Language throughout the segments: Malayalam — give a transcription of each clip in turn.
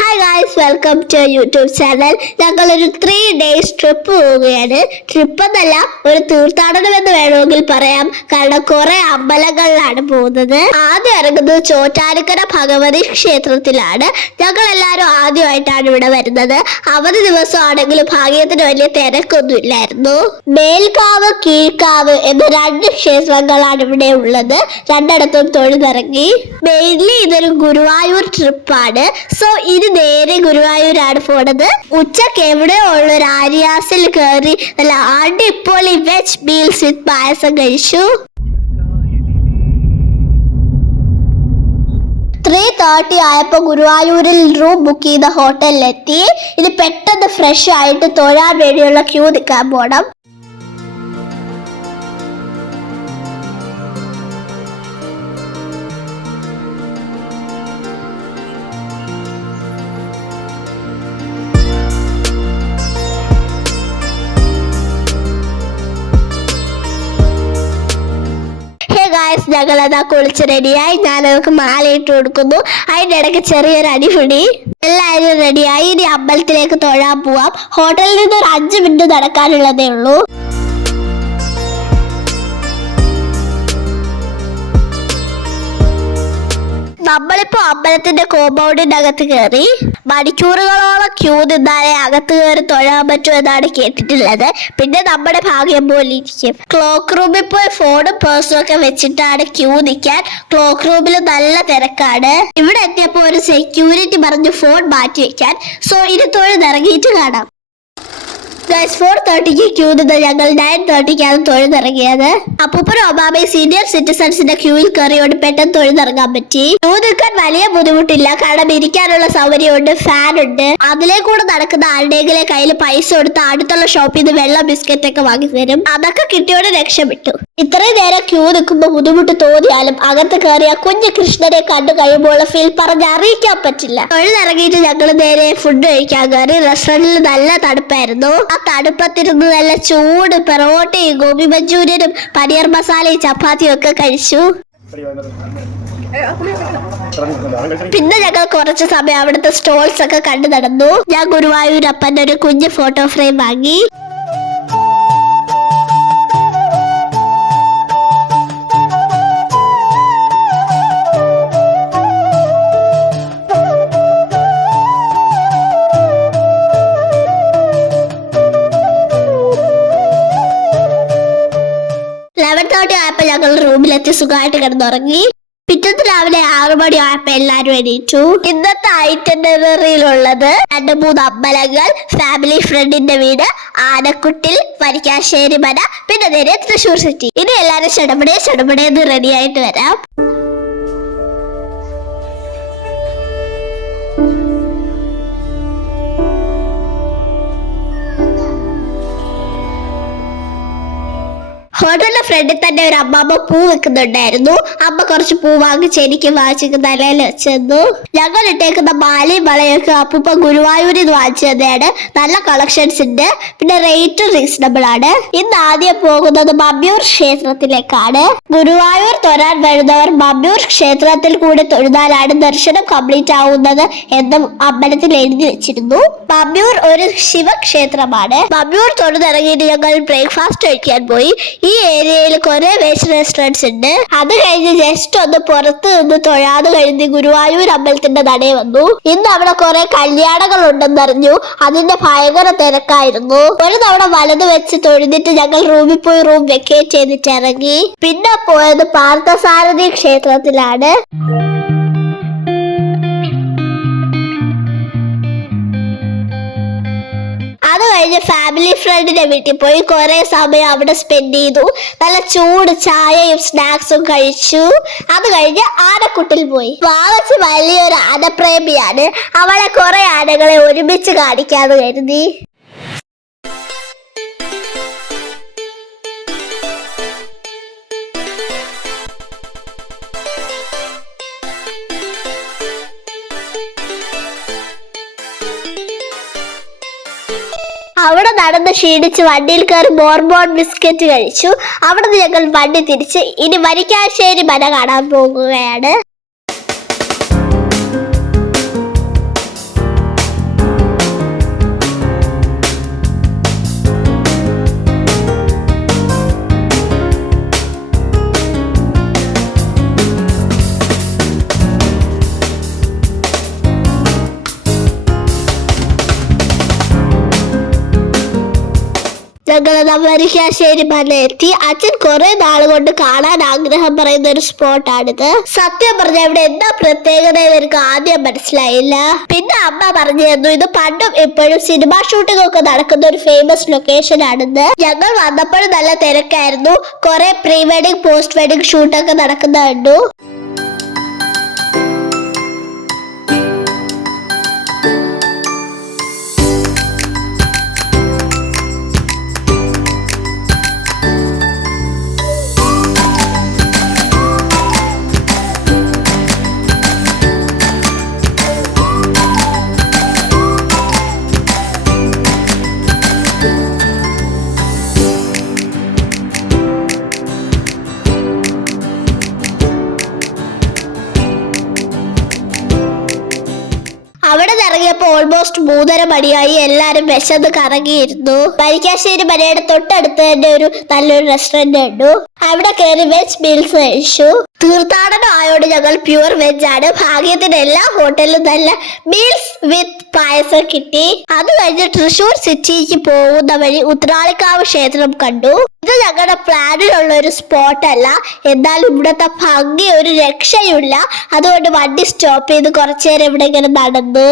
Hi guys, welcome to our YouTube channel. ഞങ്ങളൊരു 3 days ട്രിപ്പ് പോവുകയാണ്. ട്രിപ്പ് എന്നല്ല, ഒരു തീർത്ഥാടനം എന്ന് വേണമെങ്കിൽ പറയാം. കാരണം കുറെ അമ്പലങ്ങളിലാണ് പോകുന്നത്. ആദ്യം ഇറങ്ങുന്നത് ചോറ്റാനിക്കര ഭഗവതി ക്ഷേത്രത്തിലാണ്. ഞങ്ങൾ എല്ലാവരും ആദ്യമായിട്ടാണ് ഇവിടെ വരുന്നത്. അവധി ദിവസമാണെങ്കിലും ഭാഗ്യത്തിന് വലിയ തിരക്കൊന്നും ഇല്ലായിരുന്നു. മേൽക്കാവ് കീഴ്ക്കാവ് എന്ന 2 ക്ഷേത്രങ്ങളാണ് ഇവിടെ ഉള്ളത്. രണ്ടിടത്തും തൊഴുതിറങ്ങി. മെയിൻലി ഇതൊരു ഗുരുവായൂർ ട്രിപ്പാണ്. സോ ഇത് നേരെ ഗുരുവായൂരാണ് പോണത്. ഉച്ചക്ക് എവിടെയോ ഉള്ള ഒരു ആര്യാസിൽ കയറി നല്ല അടിപൊളി വെജ് മീൽസ് വിത്ത് പായസം കഴിച്ചു. 3:30 ആയപ്പോൾ ഗുരുവായൂരിൽ റൂം ബുക്ക് ചെയ്ത ഹോട്ടലിലെത്തി. ഇത് പെട്ടെന്ന് ഫ്രഷ് ആയിട്ട് തൊഴാൻ വേണ്ടിയുള്ള ക്യൂ നിൽക്കാൻ പോണം. ഞങ്ങളതാ കുളിച്ച് റെഡിയായി. ഞാൻ അവർക്ക് മാല ഇട്ട് കൊടുക്കുന്നു. അതിൻ്റെ ഇടയ്ക്ക് ചെറിയൊരു അടിപിടി. എല്ലാവരും റെഡിയായി. ഇനി അമ്പലത്തിലേക്ക് തൊഴാൻ പോവാം. ഹോട്ടലിൽ നിന്ന് ഒരു 5 മിനിറ്റ് നടക്കാനുള്ളതേ ഉള്ളൂ. നമ്മളിപ്പോ അമ്പലത്തിന്റെ കോമ്പൗണ്ടിന്റെ അകത്ത് കയറി. മണിക്കൂറുകളോളം ക്യൂ നിന്നാലേ അകത്ത് കയറി തൊഴാൻ പറ്റൂ എന്നാണ് കേട്ടിട്ടുള്ളത്. പിന്നെ നമ്മുടെ ഭാഗ്യം പോലെ ഇരിക്കും. ക്ലോക്ക് റൂമിൽ പോയി ഫോണും പേഴ്സും ഒക്കെ വെച്ചിട്ടാണ് ക്യൂ നിൽക്കാൻ. ക്ലോക്ക് റൂമിൽ നല്ല തിരക്കാണ്. ഇവിടെ എത്തിയപ്പോ ഒരു സെക്യൂരിറ്റി പറഞ്ഞു ഫോൺ മാറ്റി വെക്കാൻ. സോ ഇനി തൊഴുതിറങ്ങിയിട്ട് കാണാം. 4:30 ക്യൂ നിന്ന് ഞങ്ങൾ 9:30 തൊഴുതിറങ്ങിയത്. അപ്പൂപ്പനും അമ്മാമയും സീനിയർ സിറ്റിസൺസിന്റെ ക്യൂവിൽ കയറിയോണ്ട് പെട്ടെന്ന് തൊഴുതിറങ്ങാൻ പറ്റി. ക്യൂ നിൽക്കാൻ വലിയ ബുദ്ധിമുട്ടില്ല. കാരണം ഇരിക്കാനുള്ള സൗകര്യമുണ്ട്, ഫാൻ ഉണ്ട്. അതിലെ കൂടെ നടക്കുന്ന ആരുടെയെങ്കിലും കയ്യിൽ പൈസ കൊടുത്ത് അടുത്തുള്ള ഷോപ്പിൽ നിന്ന് വെള്ളം ബിസ്ക്കറ്റ് ഒക്കെ വാങ്ങി തരും. അതൊക്കെ കിട്ടിയോടെ രക്ഷപ്പെട്ടു. ഇത്രയും നേരം ക്യൂ നിൽക്കുമ്പോൾ ബുദ്ധിമുട്ട് തോന്നിയാലും അകത്ത് കയറിയ കുഞ്ഞു കൃഷ്ണനെ കണ്ടു കഴിയുമ്പോൾ ഫീൽ പറഞ്ഞ് അറിയിക്കാൻ പറ്റില്ല. തൊഴുതിറങ്ങിയിട്ട് ഞങ്ങൾ നേരെ ഫുഡ് കഴിക്കാൻ കയറി. റെസ്റ്റോറന്റിൽ നല്ല തണുപ്പായിരുന്നു. തണുപ്പത്തിരുന്ന് നല്ല ചൂട് പെറോട്ടയും ഗോപി മഞ്ചൂരിയനും പനീർ മസാലയും ചപ്പാത്തിയും ഒക്കെ കഴിച്ചു. പിന്നെ ഞങ്ങൾ കുറച്ച് സമയം അവിടുത്തെ സ്റ്റോൾസ് ഒക്കെ കണ്ടു നടന്നു. ഞാൻ ഗുരുവായൂരപ്പന്റെ ഒരു കുഞ്ഞു ഫോട്ടോ ഫ്രെയിം വാങ്ങി. ആയപ്പോ ഞങ്ങൾ റൂമിലെത്തി സുഖമായിട്ട് കിടന്നുറങ്ങി. പിറ്റേന്ന് രാവിലെ 6 മണി ആയപ്പോ എല്ലാരും എണീറ്റു. ഇന്നത്തെ ഐറ്റനറിയിലുള്ളത് 2-3 അമ്പലങ്ങൾ, ഫാമിലി ഫ്രണ്ടിന്റെ വീട്, ആനക്കുട്ടിൽ, വരിക്കാശ്ശേരി മന, പിന്നെ നേരെ തൃശ്ശൂർ സിറ്റി. ഇനി എല്ലാരും ചടപടേന്ന് റെഡി ആയിട്ട് വരാം. ഹോട്ടലിന്റെ ഫ്രണ്ടിൽ തന്നെ ഒരു അമ്മാമ്മ പൂ വെക്കുന്നുണ്ടായിരുന്നു. അമ്മ കുറച്ച് പൂ വാങ്ങിച്ച് എനിക്ക് വാങ്ങിച്ച് തലയിൽ വെച്ചു. ഞങ്ങൾ ഇട്ടേക്കുന്ന മാലയും വളയൊക്കെ അപ്പൂപ്പ ഗുരുവായൂരിൽ നിന്ന് വാങ്ങിച്ചു തന്നെയാണ്. നല്ല കളക്ഷൻസ് ഉണ്ട്. പിന്നെ റേറ്റ് റീസണബിൾ ആണ്. ഇന്ന് ആദ്യം പോകുന്നത് മമ്മിയൂർ ക്ഷേത്രത്തിലേക്കാണ്. ഗുരുവായൂർ തൊഴാൻ വരുന്നവർ മമ്മിയൂർ ക്ഷേത്രത്തിൽ കൂടി തൊഴുതാലാണ് ദർശനം കംപ്ലീറ്റ് ആവുന്നത് എന്ന് അമ്പലത്തിൽ എഴുതി വെച്ചിരുന്നു. മമ്മിയൂർ ഒരു ശിവക്ഷേത്രമാണ്. മമ്മിയൂർ തൊഴുതിറങ്ങിയിട്ട് ഞങ്ങൾ ബ്രേക്ക്ഫാസ്റ്റ് കഴിക്കാൻ പോയി. ഈ ഏരിയയിൽ കുറെ വെജ് റെസ്റ്റോറൻറ്റ്സ് ഉണ്ട്. അത് കഴിഞ്ഞ് ജസ്റ്റ് ഒന്ന് പുറത്ത് നിന്ന് തൊഴാതെ കഴിഞ്ഞ് ഗുരുവായൂർ അമ്പലത്തിന്റെ നടയിൽ വന്നു. ഇന്ന് അവിടെ കുറെ കല്യാണങ്ങൾ ഉണ്ടെന്നറിഞ്ഞു. അതിന്റെ ഭയങ്കര തിരക്കായിരുന്നു. ഒരു തവണ വലത് വെച്ച് തൊഴുതിട്ട് ഞങ്ങൾ റൂമിൽ പോയി റൂം വെക്കേറ്റ് ചെയ്തിട്ട് ഇറങ്ങി. പിന്നെ പോയത് പാർത്ഥസാരഥി ക്ഷേത്രത്തിലാണ്. അത് കഴിഞ്ഞ് ഫാമിലി ഫ്രണ്ടിന്റെ വീട്ടിൽ പോയി കുറെ സമയം അവിടെ സ്പെൻഡ് ചെയ്തു. നല്ല ചൂട് ചായയും സ്നാക്സും കഴിച്ചു. അത് കഴിഞ്ഞ് ആനക്കുട്ടിൽ പോയി. വാവച്ചി വലിയൊരു ആനപ്രേമിയാണ്. അവളെ കുറെ ആനകളെ ഒരുമിച്ച് കാണിക്കാന്ന് കരുതി. അവിടെ നടന്ന് ക്ഷീണിച്ച് വണ്ടിയിൽ കയറി ബോർബോൺ ബിസ്ക്കറ്റ് കഴിച്ചു. അവിടെ നിന്ന് ഞങ്ങൾ വണ്ടി തിരിച്ച് ഇനി വരിക്കാശ്ശേരി മന കാണാൻ പോകുകയാണ്. ഞങ്ങൾ വരിക്കാശ്ശേരി മല എത്തി. അച്ഛൻ കുറെ നാൾ കൊണ്ട് കാണാൻ ആഗ്രഹം പറയുന്ന ഒരു സ്പോട്ടാണിത്. സത്യം പറഞ്ഞ ഇവിടെ എന്താ പ്രത്യേകത എനിക്ക് ആദ്യം മനസ്സിലായില്ല. പിന്നെ അമ്മ പറഞ്ഞു തന്നു ഇത് പണ്ടും ഇപ്പോഴും സിനിമ ഷൂട്ടിംഗ് ഒക്കെ നടക്കുന്ന ഒരു ഫേമസ് ലൊക്കേഷൻ ആണെന്ന്. ഞങ്ങൾ വന്നപ്പോഴും നല്ല തിരക്കായിരുന്നു. കുറെ പ്രീ വെഡിങ് പോസ്റ്റ് വെഡിങ് ഷൂട്ടൊക്കെ നടക്കുന്ന കണ്ടു. അവിടെ ഇറങ്ങിയപ്പോ ഓൾമോസ്റ്റ് 3:30 മണിയായി. എല്ലാരും വിശന്ന് കറങ്ങിയിരുന്നു. വരിക്കാശ്ശേരി മലയുടെ തൊട്ടടുത്ത് തന്നെ ഒരു നല്ലൊരു റെസ്റ്റോറന്റ് ഉണ്ട്. അവിടെ കയറി വെജ് മീൽസ് കഴിച്ചു. തീർത്ഥാടനം ആയോണ്ട് ഞങ്ങൾ പ്യൂർ വെജ് ആണ്. ഭാഗ്യത്തിന് എല്ലാ ഹോട്ടലിലും നല്ല മീൽസ് വിത്ത് പായസം കിട്ടി. അത് കഴിഞ്ഞ് തൃശ്ശൂർ സിറ്റിക്ക് പോകുന്ന വഴി ഉത്രാളിക്കാവ് ക്ഷേത്രം കണ്ടു. ഇത് ഞങ്ങളുടെ പ്ലാനിലുള്ള ഒരു സ്പോട്ട് അല്ല, എന്നാൽ ഇവിടുത്തെ ഭംഗി ഒരു രക്ഷയില്ല. അതുകൊണ്ട് വണ്ടി സ്റ്റോപ്പ് ചെയ്ത് കുറച്ചേരം ഇവിടെ ഇങ്ങനെ നടന്നു.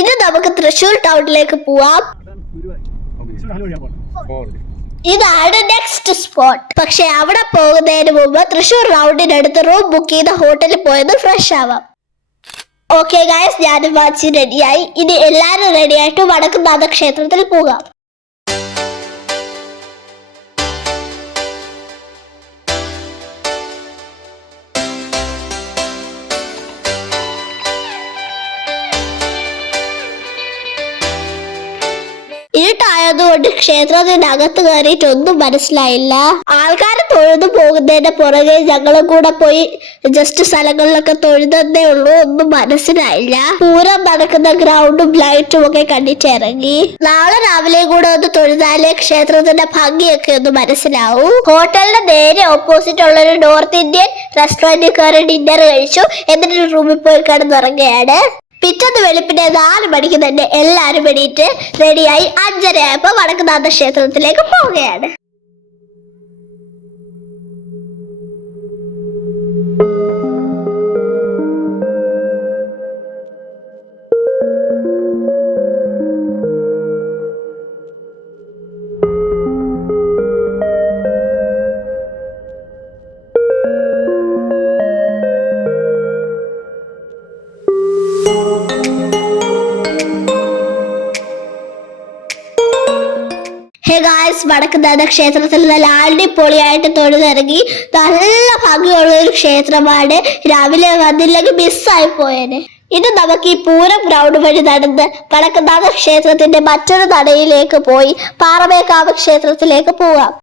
ഇനി നമുക്ക് തൃശ്ശൂർ ടൗണിലേക്ക് പോവാം. ഇതാണ് നെക്സ്റ്റ് സ്പോട്ട്. പക്ഷെ അവിടെ പോകുന്നതിന് മുമ്പ് തൃശ്ശൂർ റൗണ്ടിനടുത്ത് റൂം ബുക്ക് ചെയ്ത ഹോട്ടലിൽ പോയത് ഫ്രഷ് ആവാം. ഓക്കെ ഗൈസ്, ഞാനും വാച്ചി റെഡിയായി. ഇനി എല്ലാരും റെഡിയായിട്ട് വടക്കുംനാഥ ക്ഷേത്രത്തിൽ പോകാം. ഇരുട്ടായതുകൊണ്ട് ക്ഷേത്രത്തിനകത്ത് കയറിയിട്ടൊന്നും മനസ്സിലായില്ല. ആൾക്കാർ തൊഴുതു പോകുന്നതിന്റെ പുറകെ ഞങ്ങളും കൂടെ പോയി ജസ്റ്റ് സ്ഥലങ്ങളിലൊക്കെ തൊഴുതേ ഉള്ളൂ. ഒന്നും മനസ്സിലായില്ല. പൂരം നടക്കുന്ന ഗ്രൗണ്ടും ലൈറ്റും ഒക്കെ കണ്ടിട്ടിറങ്ങി. നാളെ രാവിലെ കൂടെ ഒന്ന് തൊഴുതാലേ ക്ഷേത്രത്തിന്റെ ഭംഗിയൊക്കെ ഒന്ന് മനസ്സിലാവും. ഹോട്ടലിന്റെ നേരെ ഓപ്പോസിറ്റ് ഉള്ള ഒരു നോർത്ത് ഇന്ത്യൻ റെസ്റ്റോറന്റിൽ കയറി ഡിന്നർ കഴിച്ചു. എന്നിട്ട് റൂമിൽ പോയി കിടന്നുറങ്ങുകയാണ്. പിറ്റേന്ന് വെളുപ്പിനെ 4 മണിക്ക് തന്നെ എല്ലാരും എണീറ്റ് റെഡിയായി 5:30 ആയപ്പോ വടക്കുംനാഥ ക്ഷേത്രത്തിലേക്ക് പോവുകയാണ്. വടക്കുംനാഥ ക്ഷേത്രത്തിൽ നല്ല അടിപൊളിയായിട്ട് തൊഴുതിറങ്ങി. നല്ല ഭംഗിയുള്ള ഒരു ക്ഷേത്രമാണ്. രാവിലെ വന്നില്ലെങ്കിൽ മിസ്സായി പോയേനെ. ഇനി നമുക്ക് ഈ പൂരം ഗ്രൗണ്ട് വഴി നടന്ന് വടക്കുംനാഥ ക്ഷേത്രത്തിന്റെ മറ്റൊരു നടയിലേക്ക് പോയി പാറമേക്കാവ് ക്ഷേത്രത്തിലേക്ക് പോവാം.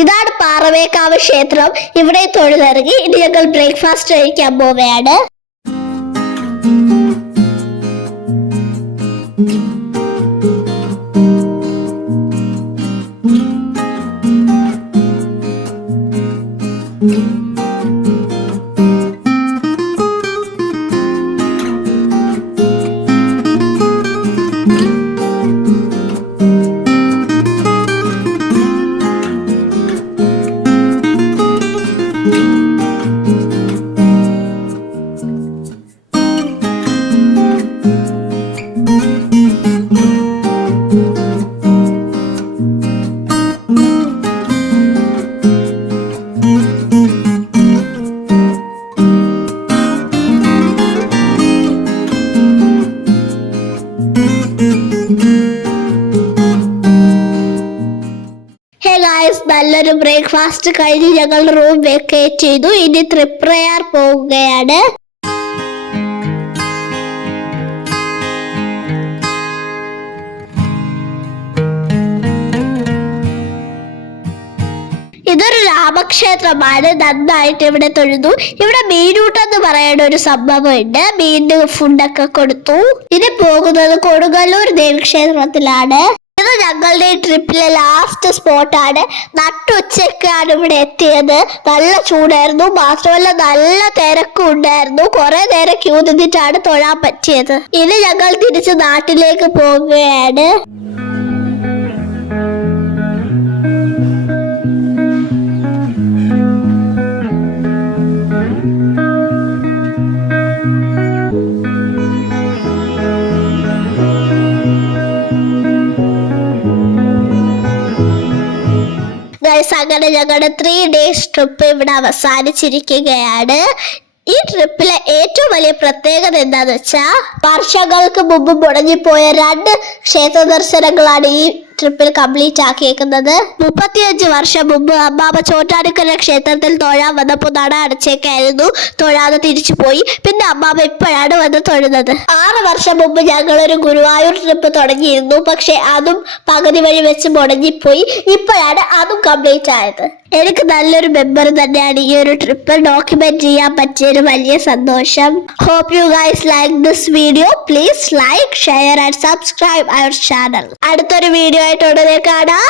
ഇതാണ് പാറമേക്കാവ് ക്ഷേത്രം. ഇവിടെ തൊഴുതിറങ്ങി ഇനി ഞങ്ങൾ ബ്രേക്ക്ഫാസ്റ്റ് കഴിക്കാൻ പോവുകയാണ്. നല്ലൊരു ബ്രേക്ക്ഫാസ്റ്റ് കഴിഞ്ഞ് ഞങ്ങൾ റൂം വെക്കേറ്റ് ചെയ്തു. ഇനി തൃപ്രയാർ പോവുകയാണ്. ഇതൊരു രാമക്ഷേത്രമാണ്. നന്നായിട്ട് ഇവിടെ തൊഴുതു. ഇവിടെ മീനൂട്ടെന്ന് പറയുന്ന ഒരു സംഭവം ഉണ്ട്. മീനിന് ഫുഡൊക്കെ കൊടുത്തു. ഇനി പോകുന്നത് കൊടുങ്ങല്ലൂർ ദേവീക്ഷേത്രത്തിലാണ്. ഇത് ഞങ്ങളുടെ ട്രിപ്പിലെ ലാസ്റ്റ് സ്പോട്ടാണ്. നട്ടുച്ചയ്ക്കാണ് ഇവിടെ എത്തിയത്. നല്ല ചൂടായിരുന്നു, മാത്രമല്ല നല്ല തിരക്കും ഉണ്ടായിരുന്നു. കുറെ നേരം ക്യൂ നിന്നിട്ടാണ് തൊഴാൻ പറ്റിയത്. ഇനി ഞങ്ങൾ തിരിച്ച് നാട്ടിലേക്ക് പോവുകയാണ്. അങ്ങനെ ഞങ്ങളുടെ 3 days ട്രിപ്പ് ഇവിടെ അവസാനിച്ചിരിക്കുകയാണ്. ഈ ട്രിപ്പിലെ ഏറ്റവും വലിയ പ്രത്യേകത എന്താന്ന് വെച്ചാൽ വർഷങ്ങൾക്ക് മുമ്പ് മുടങ്ങിപ്പോയ 2 ക്ഷേത്ര ദർശനങ്ങളാണ് ഈ ട്രിപ്പിൽ കംപ്ലീറ്റ് ആക്കിയേക്കുന്നത്. 35 വർഷം മുമ്പ് അമ്മാമ്മ ചോറ്റാനിക്കര ക്ഷേത്രത്തിൽ തൊഴാൻ വന്നപ്പോൾ നട അടച്ചേക്കായിരുന്നു. തൊഴാതെ തിരിച്ചു പോയി. പിന്നെ അമ്മാമ്മ ഇപ്പോഴാണ് വന്ന് തൊഴുന്നത്. 6 വർഷം മുമ്പ് ഞങ്ങളൊരു ഗുരുവായൂർ ട്രിപ്പ് തുടങ്ങിയിരുന്നു. പക്ഷെ അതും പകുതി വഴി വെച്ച് മുടങ്ങിപ്പോയി. ഇപ്പോഴാണ് അതും കംപ്ലീറ്റ് ആയത്. എനിക്ക് നല്ലൊരു മെമ്മറി തന്നെയാണ് ഈ ഒരു ട്രിപ്പ്. ഡോക്യുമെന്റ് ചെയ്യാൻ പറ്റിയൊരു വലിയ സന്തോഷം. Hope you guys like this video. Please like, share and subscribe our channel. അടുത്തൊരു വീഡിയോ ആയിട്ട് ഉടനെ കാണാം.